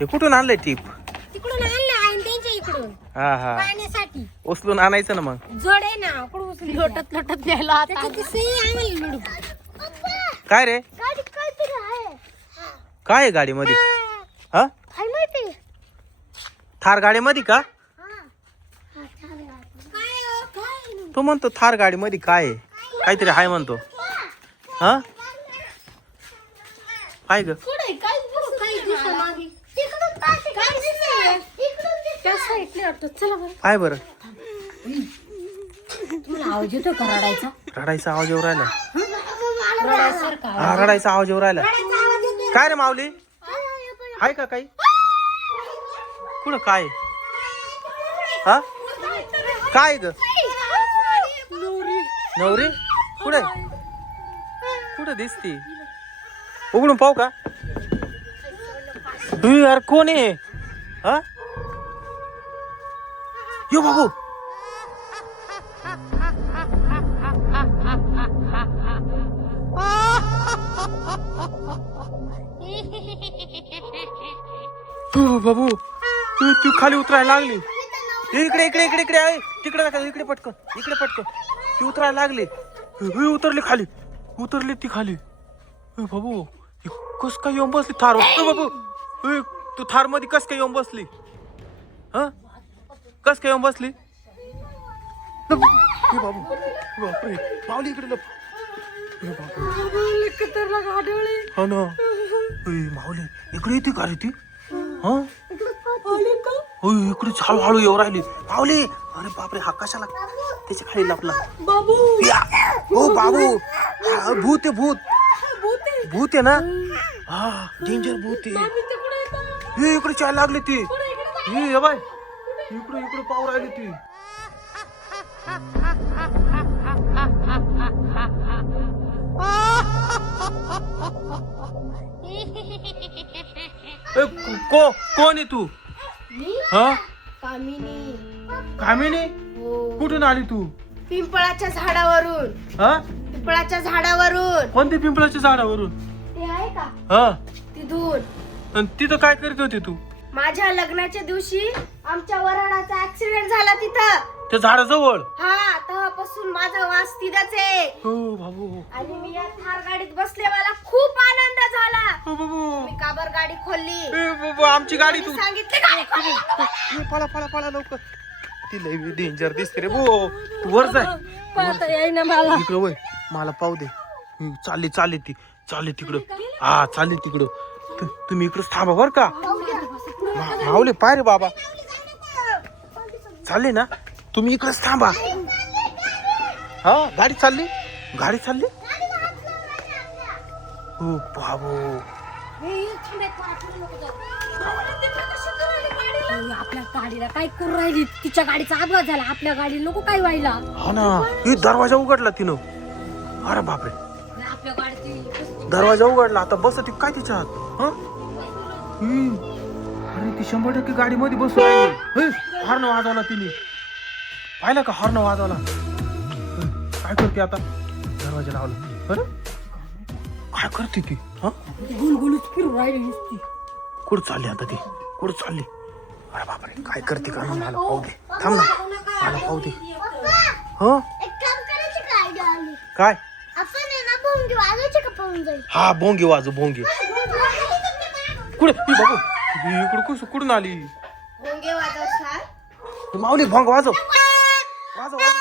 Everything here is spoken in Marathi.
हे कुठून आणलंय टीप? तिकडून आणलं आहे त्यांच्या इकडून हा हा पाण्यासाठी. उचलून आणायचं ना मग. जड आहे ना, कुठं उचलून लोटत लोटत न्यायला आता. आम्हाला लोडू. काय रे? गाडी काहीतरी आहे. काय आहे गाडीमध्ये? हा काय माहिती? थार गाडीमध्ये का? तो म्हणतो थार गाडीमध्ये काय आहे? काहीतरी आहे म्हणतो. हा काय ग? काय बरं? आवाज येतो का रडायचा? रडायचा आवाज येऊ राहिला. रडायसारखा. हा रडायचा आवाज येऊ राहिला. काय रे माऊली? आहे का काही? कुठं काय? हा काय ग? नवरी कुठे? कुठं दिसती? उघडून पाहू का? यार कोण आहे? हा यो बाबू. बाबू तू खाली उतरायला लागली. इकडे इकडे इकडे इकडे आहे. तिकडे नका, इकडे पटकन, इकडे पटकन. ती उतरायला लागली. उतरली खाली, उतरली ती खाली. बाबू कस काय येऊन बसली थार? बाबू तू थार मध्ये कस काय येऊन बसली? हा कस काय येऊन बसली? बाबू बापरे, माऊली इकडे लप. हो ना माऊली इकडे येते का रे ती? हा इकडे हळूहळू येऊ राहिली माऊली. अरे बापरे, हा कशाला त्याच्या खाली लपला? बाबू. हो बाबू, भूत आहे भूत. भूत आहे ना? हा डेंजर भूत आहे. इकडे चाय लागली ती. ये बाय इकडे इकडे पाहू राहिली ती. कोण आहे तू? हा कामिनी. कामिनी कुठून आली तू? पिंपळाच्या झाडावरून. हा पिंपळाच्या झाडावरून. कोणत्या पिंपळाच्या झाडावरून? ते आहे का हा तिथून? आणि तिथं काय करीत होती तू? माझ्या लग्नाच्या दिवशी आमच्या वराडाचा ऍक्सिडेंट झाला तिथं. त्या झाडाजवळ? हा, तेव्हापासून माझा वास तिथंच आहे. हो बाबू. आणि मी या थार गाडीत बसले, मला खूप आनंद झाला. हो बाबू. मी काबर गाडी खोलली. बाबू आमची गाडी तू सांगितले गाडी खोली. पळा पळा पळा लवकर. ती लय डेंजर दिसते रे बो. तू वर जाय. पाहता येईना मला. इकडं वय मला पाहू दे. चालली चालली ती चालली तिकडं. हा चालली तिकडं. तुम्ही इकडंच थांबा बर का. माऊली पाय रे बाबा. चालली ना तुम्ही इकडेच थांबा. हा गाडी चालली. गाडी चालली. हो बाबू. आपल्या गाडीला काय करू राहिली? तिच्या गाडीचा अपघात झाला, आपल्या गाडी नको काय व्हायला. हा ना ही दरवाजा उघडला तिनं. अरे बापरे, आपल्या गाडीची दरवाजा उघडला. आता बसती काय तिच्या हात? अरे ती 100% गाडी मध्ये बसून राहिली. हॉर्न वाजवला तिने. पाहिलं का हॉर्न वाजवला? काय करते आता? दरवाजा लावला. अरे काय करते ती? हा गुलगुलीत फिरू राहिली नुसती. कुठं चालली आता ती? कुठं चालली? अरे बापरे काय करते का? मला पाहू दे. थांब ना मला पाहू दे. हो एक काम करायची का आयडिया आली? काय? आपण आहे ना भोंगी वाजवायची का पळून जाईल? हा भोंगी वाजव भोंगी. कुठे बाबू? इकडं कुठून आली? भोंगे वाजवणार? माऊली भोंग वाजव. वाजव वाजव.